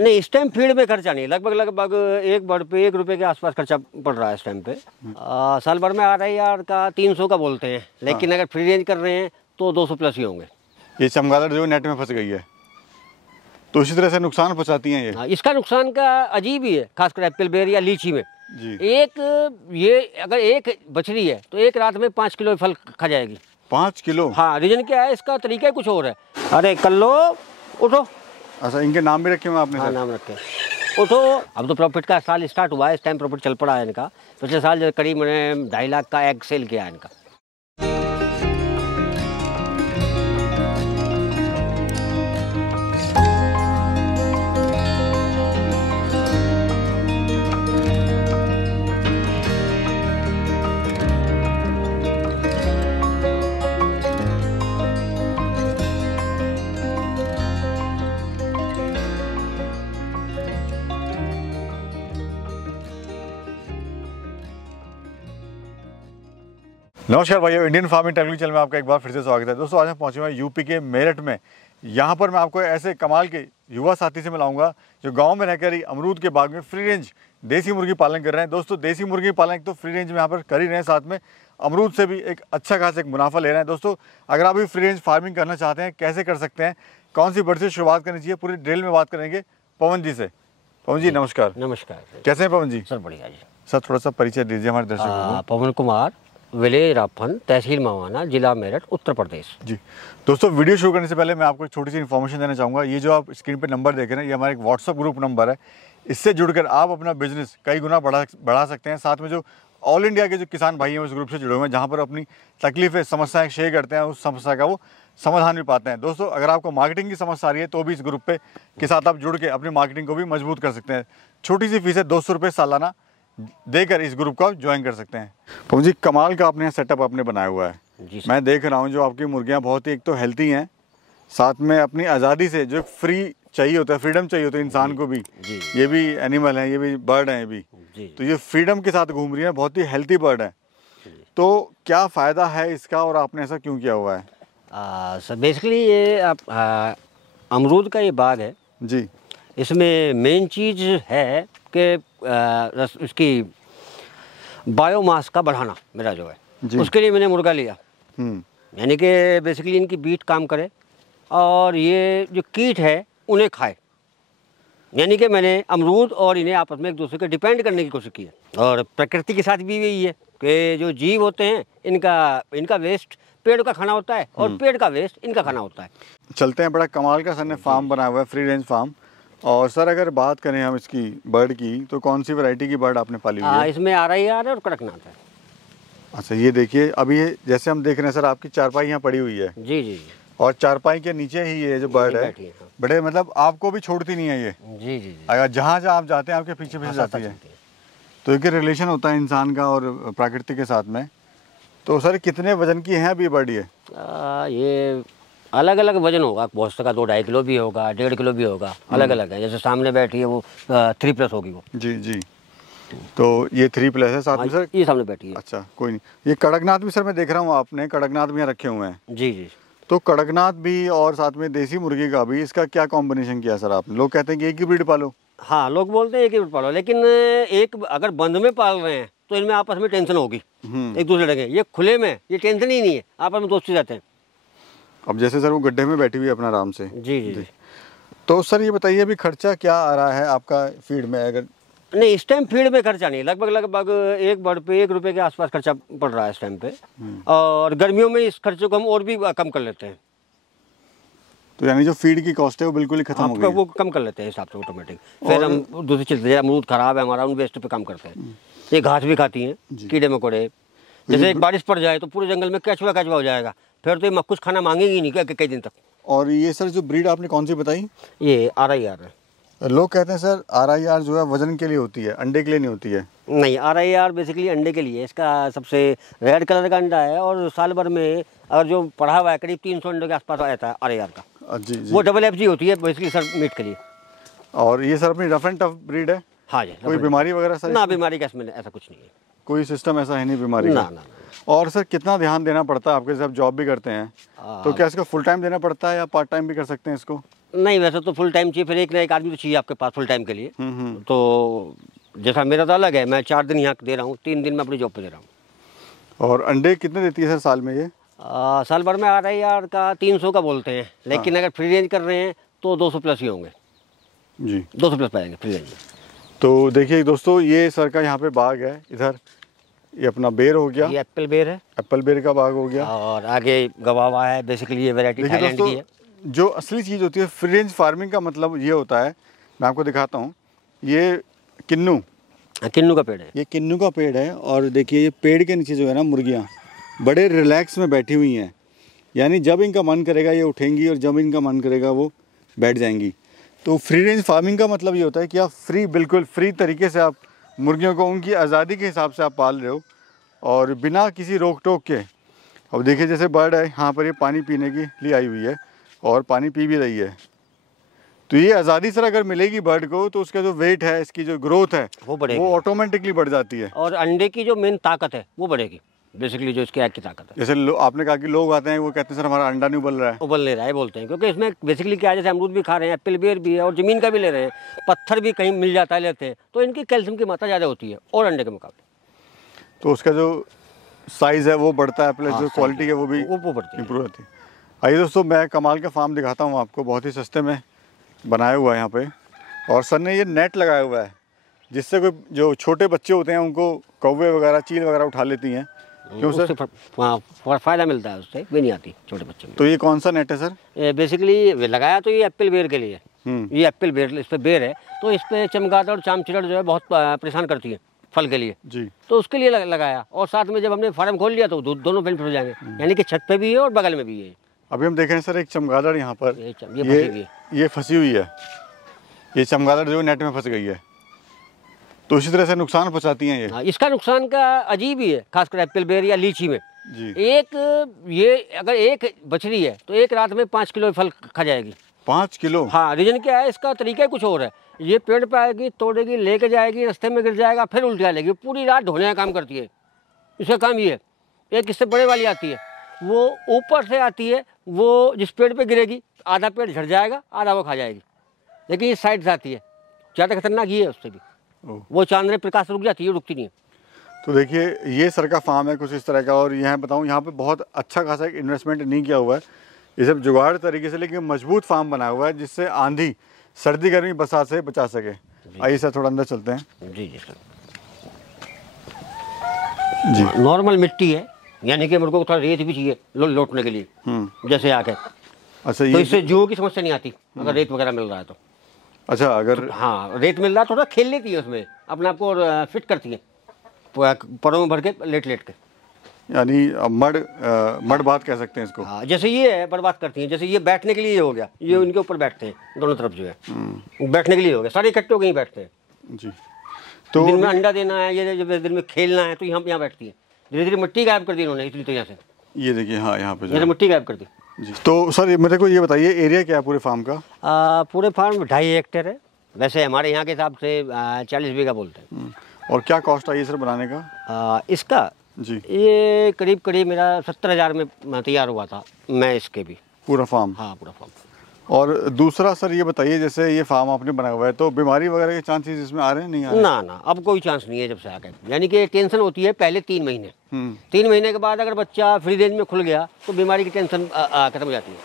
नहीं, इस time field में खर्चा नहीं, लगभग एक बर्ड पे 1 रुपये के आसपास खर्चा पड़ रहा है इस टाइम पे। साल भर में RIR का 300 का बोलते हैं, लेकिन अगर फ्री रेंज कर रहे हैं तो 200 प्लस ही होंगे। ये चमगादड़ जो नेट में फंस गई है तो इसी तरह से नुकसान पहुँचाती हैं ये। इसका नुकसान का अजीब ही है, खासकर एप्पल बेर या लीची में जी। ये अगर एक बछड़ी है तो एक रात में 5 किलो फल खा जाएगी। 5 किलो? हाँ, रीजन क्या है, इसका तरीका कुछ और है। अरे कल्लो उठो। अच्छा, इनके नाम भी रखे हुए आपने? हाँ, नाम रखे। उठो। अब तो प्रॉफिट का साल स्टार्ट हुआ है, इस टाइम प्रॉफिट चल पड़ा है इनका। पिछले साल करीब मैंने 2.5 लाख का एग सेल किया है इनका। नमस्कार भाइयों, इंडियन फार्मिंग टेक्नोलॉजी चैनल में आपका एक बार फिर से स्वागत है। दोस्तों, आज हम पहुंचे हुए हैं यूपी के मेरठ में। यहाँ पर मैं आपको ऐसे कमाल के युवा साथी से मिलाऊंगा जो गांव में रहकर ही अमरूद के बाग में फ्री रेंज देसी मुर्गी पालन कर रहे हैं। दोस्तों, देसी मुर्गी पालन तो फ्री रेंज में यहाँ पर कर ही रहे हैं, साथ में अमरूद से भी एक अच्छा खासा एक मुनाफा ले रहे हैं। दोस्तों, अगर आप भी फ्री रेंज फार्मिंग करना चाहते हैं, कैसे कर सकते हैं, कौन सी बर्ड से शुरुआत करनी चाहिए, पूरी डिटेल में बात करेंगे पवन जी से। पवन जी नमस्कार। नमस्कार। कैसे हैं पवन जी? सर बढ़िया जी। सर थोड़ा सा परिचय दीजिए हमारे दर्शकों को। पवन कुमार, विलेज राफन, तहसील मवाना, जिला मेरठ, उत्तर प्रदेश। जी दोस्तों, वीडियो शुरू करने से पहले मैं आपको एक छोटी सी इन्फॉर्मेशन देना चाहूँगा। ये जो आप स्क्रीन पे नंबर देख रहे हैं, ये हमारा एक व्हाट्सअप ग्रुप नंबर है। इससे जुड़कर आप अपना बिजनेस कई गुना बढ़ा सकते हैं। साथ में जो ऑल इंडिया के जो किसान भाई हैं उस ग्रुप से जुड़े हुए हैं, जहाँ पर अपनी तकलीफें, समस्याएं शेयर करते हैं, उस समस्या का वो समाधान भी पाते हैं। दोस्तों, अगर आपको मार्केटिंग की समस्या आ रही है तो भी इस ग्रुप पे के साथ आप जुड़ के अपनी मार्केटिंग को भी मजबूत कर सकते हैं। छोटी सी फीस है, 200 रुपये सालाना देकर इस ग्रुप को आप ज्वाइन कर सकते हैं। पवन जी, कमाल का आपने सेटअप आपने बनाया हुआ है। मैं देख रहा हूँ जो आपकी मुर्गियाँ बहुत ही एक तो हेल्थी हैं, साथ में अपनी आज़ादी से जो फ्री चाहिए होता है, फ्रीडम चाहिए होता है इंसान को भी। ये भी एनिमल है, ये भी बर्ड है, ये भी तो ये फ्रीडम के साथ घूम रही है, बहुत ही हेल्थी बर्ड है। तो क्या फ़ायदा है इसका और आपने ऐसा क्यों किया हुआ है? सर बेसिकली ये अमरूद का ये बाग है जी। इसमें मेन चीज़ है कि उसकी बायोमास का बढ़ाना मेरा जो है, उसके लिए मैंने मुर्गा लिया। यानी कि बेसिकली इनकी बीट काम करे और ये जो कीट है उन्हें खाए। यानी कि मैंने अमरूद और इन्हें आपस में एक दूसरे के डिपेंड करने की कोशिश की है। और प्रकृति के साथ भी यही है कि जो जीव होते हैं इनका वेस्ट पेड़ का खाना होता है और पेड़ का वेस्ट इनका खाना होता है। चलते हैं, बड़ा कमाल का सर ने फार्म बनाया हुआ है, फ्री रेंज फार्म। और सर अगर बात करें हम इसकी बर्ड की, तो कौन सी वैरायटी की बर्ड आपने पाली हुई है? इसमें RIR है और कड़कनाथ है। अच्छा, ये देखिए, अभी ये जैसे हम देख रहे हैं सर, आपकी चारपाई यहाँ पड़ी हुई है। जी जी। और चारपाई के नीचे ही ये जो बर्ड है, बड़े मतलब आपको भी छोड़ती नहीं है ये। जी जी। अगर जहाँ आप जाते हैं आपके पीछे पीछे जाती है। तो एक रिलेशन होता है इंसान का और प्रकृति के साथ में। तो सर कितने वजन की है अभी बर्ड ये अलग अलग वजन होगा, बहुत सा का 2-2.5 किलो भी होगा, 1.5 किलो भी होगा, अलग अलग है। जैसे सामने बैठी है वो 3+ होगी वो। जी जी। तो ये 3+ है साथ में सर? ये सामने बैठी है। अच्छा, कोई नहीं। ये कड़कनाथ भी सर मैं देख रहा हूँ, आपने कड़कनाथ भी यहाँ रखे हुए हैं। जी जी। तो कड़कनाथ भी और साथ में देसी मुर्गी का भी, इसका क्या कॉम्बिनेशन किया सर आपने? लोग कहते हैं कि एक ही ब्रीड पालो। हाँ, लोग बोलते हैं एक ही ब्रीड पालो, लेकिन एक अगर बंद में पाल रहे हैं तो इनमें आपस में टेंशन होगी एक दूसरे लगे। ये खुले में ये टेंशन ही नहीं है, आपस में दोस्ती रहते हैं। अब जैसे सर वो गड्ढे में बैठी हुई है अपना आराम से। जी जी। तो सर ये बताइए अभी खर्चा क्या आ रहा है आपका फीड में? अगर नहीं, इस टाइम फीड में खर्चा नहीं, लगभग एक बर्ड पे 1 रुपये के आसपास खर्चा पड़ रहा है इस टाइम पे। और गर्मियों में इस खर्चे को हम और भी कम कर लेते हैं। तो यानी जो फीड की कॉस्ट है वो बिल्कुल ही खत्म हो गई है? वो कम कर लेते हैं हिसाब से ऑटोमेटिक। फिर हम दूसरी चीज़, अमरूद खराब है हमारा, उन वेस्ट पे कम करते हैं। ये घास भी खाती हैं, कीड़े मकोड़े। जैसे एक बारिश पड़ जाए तो पूरे जंगल में केचुआ हो जाएगा, फिर तो ये कुछ खाना मांगेगी नहीं कई दिन तक। और ये सर जो ब्रीड आपने कौन सी बताई? ये RIR है। लोग कहते हैं सर RIR जो है वजन के लिए होती है, अंडे के लिए नहीं होती है। नहीं, RIR बेसिकली अंडे के लिए। इसका सबसे रेड कलर का अंडा है और साल भर में अगर जो पढ़ा हुआ है करीब 300 अंडे के आसपास आता है RIR का। जी जी। वो FFG होती है बेसिकली सर मीट के लिए। और ये सर अपनी रफ एंड टफ ब्रीड है? हाँ जी। कोई बीमारी वगैरह सर? ना, बीमारी का इसमें ऐसा कुछ नहीं है, कोई सिस्टम ऐसा है नहीं बीमारी का? ना। और सर कितना ध्यान देना पड़ता है आपके? जब जॉब भी करते हैं तो क्या इसको फुल टाइम देना पड़ता है या पार्ट टाइम भी कर सकते हैं इसको? नहीं, वैसे तो फुल टाइम चाहिए, फिर एक ना एक आदमी तो चाहिए आपके पास फुल टाइम के लिए। तो जैसा मेरा तो अलग है, मैं 4 दिन यहाँ दे रहा हूँ, 3 दिन मैं अपनी जॉब पे दे रहा हूँ। और अंडे कितने देती है सर साल में ये? साल भर में RIR का 300 का बोलते हैं, लेकिन अगर फ्री रेंज कर रहे हैं तो 200 प्लस ही होंगे जी, 200 प्लस पाएंगे फ्री रेंज में। तो देखिए दोस्तों, ये सर का यहाँ पे बाग है, इधर ये अपना बेर हो गया, ये एप्पल बेर है, एप्पल बेर का बाग हो गया, और आगे गवावा है। बेसिकली ये वैरायटी थाईलैंड की है। जो असली चीज़ होती है फ्री रेंज फार्मिंग का मतलब ये होता है, मैं आपको दिखाता हूँ, ये किन्नू का पेड़ है, ये किन्नू का पेड़ है। और देखिए ये पेड़ के नीचे जो है ना मुर्गियाँ बड़े रिलैक्स में बैठी हुई हैं, यानी जब इनका मन करेगा ये उठेंगी और जब इनका मन करेगा वो बैठ जाएंगी। तो फ्री रेंज फार्मिंग का मतलब ये होता है कि आप बिल्कुल फ्री तरीके से आप मुर्गियों को उनकी आज़ादी के हिसाब से आप पाल रहे हो और बिना किसी रोक टोक के। अब देखिए जैसे बर्ड है यहाँ पर, ये पानी पीने के लिए आई हुई है और पानी पी भी रही है। तो ये आज़ादी सर अगर मिलेगी बर्ड को तो उसका जो वेट है, इसकी जो ग्रोथ है वो ऑटोमेटिकली बढ़ जाती है और अंडे की जो मेन ताकत है वो बढ़ेगी। बेसिकली जो इसके एग की ताकत है, जैसे आपने कहा कि लोग आते हैं वो कहते हैं सर हमारा अंडा नहीं उबल रहा है, उबल नहीं रहा है बोलते हैं, क्योंकि इसमें बेसिकली क्या है, जैसे अमरूद भी खा रहे हैं, एप्पल बेर भी है और ज़मीन का भी ले रहे हैं, पत्थर भी कहीं मिल जाता है लेते हैं, तो इनकी कैल्शियम की मात्रा ज़्यादा होती है और अंडे के मुकाबले। तो उसका जो साइज़ है वो बढ़ता है, प्लस जो क्वालिटी है वो भी इम्प्रूव होती है। आइए दोस्तों, मैं कमाल का फार्म दिखाता हूँ आपको, बहुत ही सस्ते में बनाया हुआ है यहाँ पे। और सर ने ये नेट लगाया हुआ है जिससे कोई जो छोटे बच्चे होते हैं उनको कौवे वगैरह, चील वगैरह उठा लेती हैं। क्यों सर? फ़ायदा मिलता है उससे, भी नहीं आती छोटे बच्चे में। तो ये कौन सा नेट है सर? बेसिकली लगाया तो ये एप्पल बेर के लिए, ये एप्पल बेर, इस पर बेर है, तो इस पर चमगादड़ और चामचिड़िया जो है बहुत परेशान करती है फल के लिए जी, तो उसके लिए लगाया। और साथ में जब हमने फार्म खोल लिया तो दोनों बेनिफिट हो जाएंगे, यानी कि छत पे भी है और बगल में भी है। अभी हम देख रहे हैं सर एक चमगादड़ यहाँ पर, ये फंसी हुई है, ये चमगादड़ जो नेट में फंस गई है, तो इसी तरह से नुकसान पहुँचाती हैं ये। हाँ, इसका नुकसान का अजीब ही है, खासकर एप्पल बेर या लीची में जी। ये अगर एक बछड़ी है तो एक रात में 5 किलो फल खा जाएगी। 5 किलो? हाँ, रीजन क्या है, इसका तरीका कुछ और है। ये पेड़ पे आएगी, तोड़ेगी, लेके जाएगी, रास्ते में गिर जाएगा, फिर उल्टा लेगी, पूरी रात ढोने का काम करती है। इसका काम ये है। एक इससे बड़े वाली आती है, वो ऊपर से आती है, वो जिस पेड़ पे गिरेगी आधा पेड़ झड़ जाएगा, आधा वो खा जाएगी, लेकिन ये साइड से आती है, ज़्यादा खतरनाक ये है उससे भी। वो चांदने प्रकाश रुक जाती है, रुकती नहीं है। तो देखिए ये सर का फार्म है कुछ इस तरह का, और यहाँ बताऊँ यहाँ पे बहुत अच्छा खासा एक इन्वेस्टमेंट नहीं किया हुआ है, ये सब जुगाड़ तरीके से, लेकिन मजबूत फार्म बनाया हुआ है जिससे आंधी, सर्दी, गर्मी, बरसात से बचा सके। आइए सर थोड़ा अंदर चलते हैं। जी जी सर जी। नॉर्मल मिट्टी है, यानी कि मुर्गों को थोड़ा रेत भी चाहिए लौटने के लिए, जैसे आके। अच्छा, तो इससे जूओं की समस्या नहीं आती अगर रेत वगैरह मिल रहा है तो। अच्छा, अगर तो, हाँ, रेत मिल रहा है, थोड़ा खेल लेती है उसमें, अपने आप को फिट करती है परों में भर के, लेट के, यानी मड बात कह सकते हैं इसको। हाँ, जैसे ये है बर्बाद करती हैं। जैसे ये बैठने के लिए हो गया, ये उनके ऊपर बैठते हैं दोनों तरफ जो है, बैठने के लिए हो गया, सारे इकट्ठे हो गए बैठते हैं जी। तो दिन में अंडा देना है, ये जब दिन में खेलना है तो यहाँ बैठती है। धीरे धीरे मिट्टी गायब कर दी इन्होंने, इसलिए तो यहाँ से ये देखिए, हाँ यहाँ पे मिट्टी गायब कर दी जी। तो सर मेरे को ये बताइए एरिया क्या है पूरे फार्म का? पूरे फार्म 2.5 हेक्टेयर है, वैसे हमारे यहाँ के हिसाब से 40 बीघा बोलते हैं। और क्या कॉस्ट आई है सर बनाने का? इसका जी, ये करीब मेरा 70,000 में तैयार हुआ था मैं, इसके भी पूरा फार्म। हाँ, पूरा फार्म। और दूसरा सर ये बताइए, जैसे ये फार्म आपने बनाया हुआ है तो बीमारी वगैरह के चांसेस इसमें आ रहे हैं, नहीं आ रहे? ना, अब कोई चांस नहीं है जब से आ गए। यानी कि टेंशन होती है पहले 3 महीने, 3 महीने के बाद अगर बच्चा फ्री रेंज में खुल गया तो बीमारी की टेंशन खत्म हो जाती है।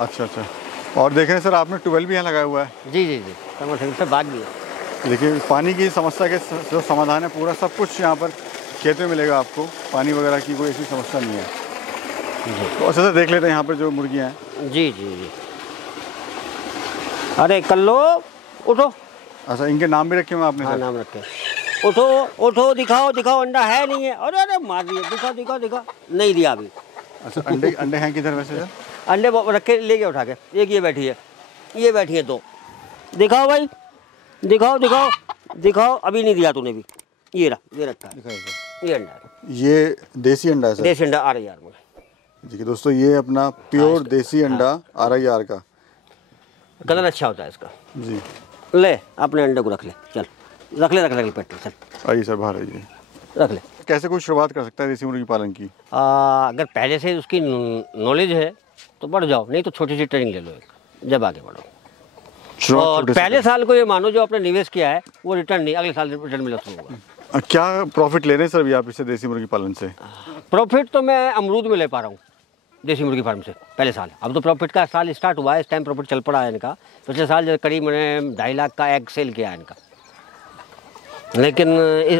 अच्छा। और देख रहे हैं सर आपने ट्यूबवेल भी यहाँ लगाया हुआ है? जी, समझ बात भी है। देखिए पानी की समस्या के जो समाधान है पूरा सब कुछ यहाँ पर खेत में मिलेगा आपको, पानी वगैरह की कोई ऐसी समस्या नहीं है जी। तो अच्छा सर देख लेते हैं यहाँ पर जो मुर्गियाँ हैं। जी। अरे कल्लो उठो। अच्छा, इनके नाम भी रखे हुए आपने? हाँ, नाम रखे। उठो, दिखाओ अंडा है नहीं है। अरे मार दिया, दिखा, नहीं दिया अभी। अच्छा, अंडे हैं किधर वैसे सर? अंडे रखे, ले गया उठा के। एक ये बैठी है 2। दिखाओ भाई, दिखाओ। अभी नहीं दिया तूने भी, ये रखा है, ये अंडा है। ये देसी अंडा है सर? देसी अंडा RIR में। देखिए दोस्तों, ये अपना प्योर देसी अंडा RIR का, कलर अच्छा होता है इसका जी। ले अपने अंडे को रख ले, चल रख ले पेट, चल आइए सर बाहर आइए, रख ले। कैसे कोई शुरुआत कर सकता है देसी मुर्गी पालन की? अगर पहले से उसकी नॉलेज है तो बढ़ जाओ, नहीं तो छोटी सी ट्रेनिंग ले लो एक, जब आगे बढ़ो। और पहले साल को ये मानो जो आपने निवेश किया है वो रिटर्न नहीं, अगले साल रिटर्न मिलना शुरू होगा। क्या प्रॉफिट ले रहे हैं सर अभी आप इससे देसी मुर्गी पालन से? प्रॉफिट तो मैं अमरूद में ले पा रहा हूँ देसी मुर्गी फार्म से पहले साल। अब तो प्रॉफिट का साल स्टार्ट हुआ है, इस टाइम प्रॉफिट चल पड़ा है इनका। पिछले साल करीब मैंने 2.5 लाख का एग सेल किया है इनका। लेकिन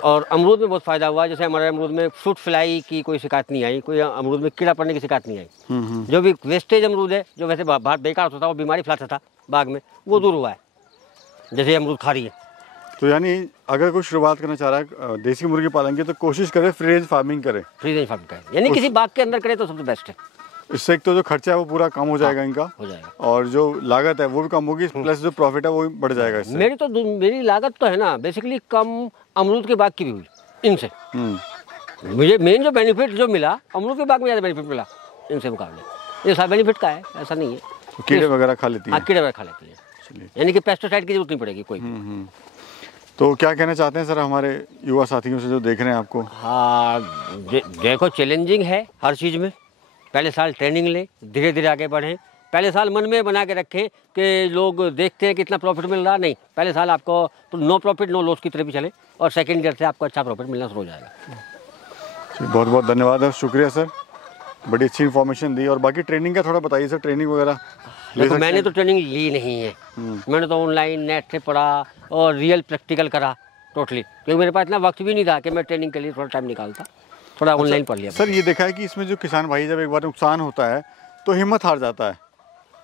और अमरूद में बहुत फ़ायदा हुआ। जैसे हमारे अमरूद में फ्रूट फ्लाई की कोई शिकायत नहीं आई, कोई अमरूद में कीड़ा पड़ने की शिकायत नहीं आई। जो भी वेस्टेज अमरूद है, जो वैसे बाहर बेकार होता था, वो बीमारी फैलाता था बाग में, वो दूर हुआ है जैसे अमरूद खा रही है। तो यानी अगर कोई शुरुआत करना चाह रहा है देसी मुर्गी पालन की तो कोशिश करे फ्री रेंज फार्मिंग करे। फ्री रेंज फार्मिंग करे, यानी किसी बाग के अंदर करे तो सबसे बेस्ट है। इससे एक तो जो खर्चा है वो पूरा कम हो जाएगा इनका, हो जाएगा, और जो लागत है वो भी कम होगी, प्लस जो प्रॉफिट है वो भी बढ़ जाएगा इससे। मेरी लागत तो है ना बेसिकली कम अमरूद के बाग की भी हुई इनसे। मुझे मेन जो बेनिफिट जो मिला अमरूद के बाग में ज़्यादा बेनिफिट मिला इनसे मुकाबले। ये सब बेनिफिट का है, ऐसा नहीं है। तो कीड़े वगैरह खा लेती है? हाँ, कीड़े वगैरह खा लेती है, यानी कि पेस्टिसाइड की जरूरत नहीं पड़ेगी कोई। तो क्या कहना चाहते हैं सर हमारे युवा साथियों से जो देख रहे हैं आपको? हाँ, देखो चैलेंजिंग है हर चीज़ में। पहले साल ट्रेनिंग लें, धीरे धीरे आगे बढ़ें। पहले साल मन में बना के रखें कि लोग देखते हैं कितना प्रॉफिट मिल रहा, नहीं, पहले साल आपको तो नो प्रॉफिट नो लॉस की तरफ भी चलें और सेकंड ईयर से आपको अच्छा प्रॉफिट मिलना शुरू हो जाएगा। बहुत बहुत धन्यवाद, शुक्रिया सर, बड़ी अच्छी इन्फॉर्मेशन दी। और बाकी ट्रेनिंग का थोड़ा बताइए सर, ट्रेनिंग वगैरह? देखो मैंने तो ट्रेनिंग ली नहीं है, मैंने तो ऑनलाइन नेट से पढ़ा और रियल प्रैक्टिकल करा टोटली, क्योंकि मेरे पास इतना वक्त भी नहीं था कि मैं ट्रेनिंग के लिए थोड़ा टाइम निकालता, थोड़ा ऑनलाइन पढ़ लिया। सर ये देखा है कि इसमें जो किसान भाई जब एक बार नुकसान होता है तो हिम्मत हार जाता है।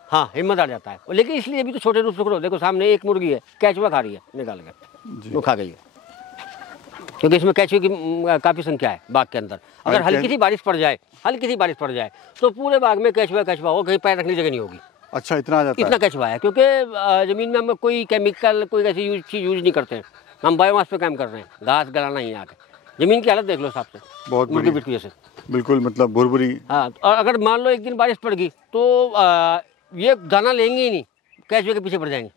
हाँ, हिम्मत हार जाता है, लेकिन इसलिए भी तो छोटे रूप से करो। देखो सामने एक मुर्गी है, केचुआ खा रही है, निकाल कर वो खा गई है, क्योंकि इसमें केचुए की काफ़ी संख्या है बाग के अंदर। अगर हल्की सी बारिश पड़ जाए तो पूरे बाग में केचुआ हो, कहीं पैर रखने की जगह नहीं होगी। अच्छा, इतना आ जाता है? इतना केचुआ है, क्योंकि ज़मीन में हम कोई केमिकल कोई ऐसी चीज़ यूज नहीं करते हैं, हम बायोमास पे काम कर रहे हैं, घास गलाना ही आके। ज़मीन की हालत देख लो साहब से, बहुत मुर्गी बिट की वजह से बिल्कुल, मतलब भुरभुरी। हाँ, और अगर मान लो एक दिन बारिश पड़ गई तो ये दाना लेंगे ही नहीं, केचुए के पीछे पड़ जाएंगे।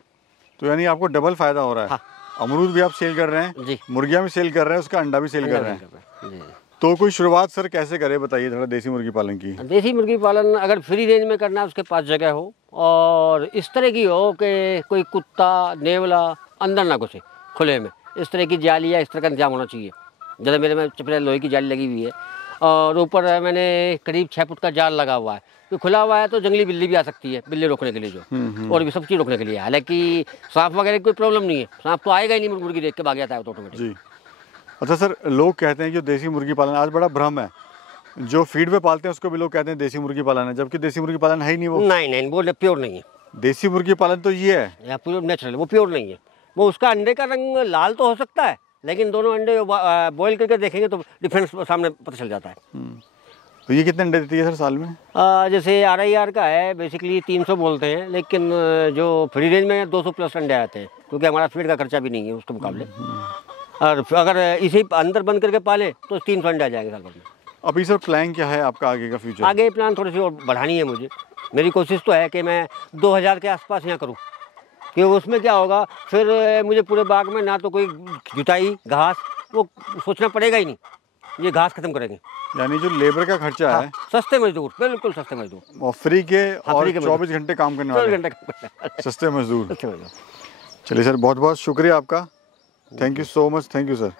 तो यानी आपको डबल फायदा हो रहा है। हाँ। अमरूद भी आप सेल कर रहे हैं जी, मुर्गियाँ भी सेल कर रहे हैं, उसका अंडा भी सेल कर रहे हैं जी। तो कोई शुरुआत सर कैसे करे बताइए थोड़ा देसी मुर्गी पालन की? देसी मुर्गी पालन अगर फ्री रेंज में करना है, उसके पास जगह हो और इस तरह की हो कि कोई कुत्ता नेवला अंदर ना घुसे खुले में, इस तरह की जाली या इस तरह का इंतजाम होना चाहिए। जैसे मेरे में चपड़े लोहे की जाली लगी हुई है और ऊपर मैंने करीब 6 फुट का जाल लगा हुआ है, तो खुला हुआ है तो जंगली बिल्ली भी आ सकती है, बिल्ली रोकने के लिए जो और भी सब चीज़ रोकने के लिए। हालांकि सांप वगैरह की कोई प्रॉब्लम नहीं है, सांप तो आएगा ही नहीं, मुर्गी देख के भाग जाता है ऑटोमेटिक जी। अच्छा सर, लोग कहते हैं कि देसी मुर्गी पालन आज बड़ा भ्रम है, जो फीड पे पालते हैं उसको भी लोग कहते हैं देसी मुर्गी पालन है, जबकि देसी मुर्गी पालन है ही नहीं। वो नहीं, वो प्योर नहीं है। देसी मुर्गी पालन तो ये है प्योर नेचुरल, वो प्योर नहीं है। वो उसका अंडे का रंग लाल तो हो सकता है, लेकिन दोनों अंडे बॉईल करके देखेंगे तो डिफरेंस सामने पता चल जाता है। तो ये कितने अंडे देती है सर साल में? जैसे RIR का है बेसिकली 300 बोलते हैं, लेकिन जो फ्री रेंज में 200 प्लस अंडे आते हैं, क्योंकि हमारा फीड का खर्चा भी नहीं है उसके मुकाबले। और अगर इसी अंदर बंद करके पाले तो 300 अंडे आ जाएंगे साल भर में। अभी सर प्लान क्या है आपका आगे का फ्यूचर? आगे प्लान थोड़ी सी और बढ़ानी है मुझे। मेरी कोशिश तो है कि मैं 2000 के आसपास यहाँ करूँ, क्योंकि उसमें क्या होगा फिर मुझे पूरे बाग में ना तो कोई जुताई घास वो सोचना पड़ेगा ही नहीं, ये घास खत्म करेंगे। यानी जो लेबर का खर्चा है, सस्ते मजदूर, बिल्कुल सस्ते मजदूर और फ्री के, और 24 घंटे काम करने वाले सस्ते मजदूर। चलिए सर, बहुत बहुत शुक्रिया आपका, thank you so much, thank you sir.